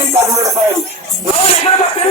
orientador, velho. Não, levanta a perna.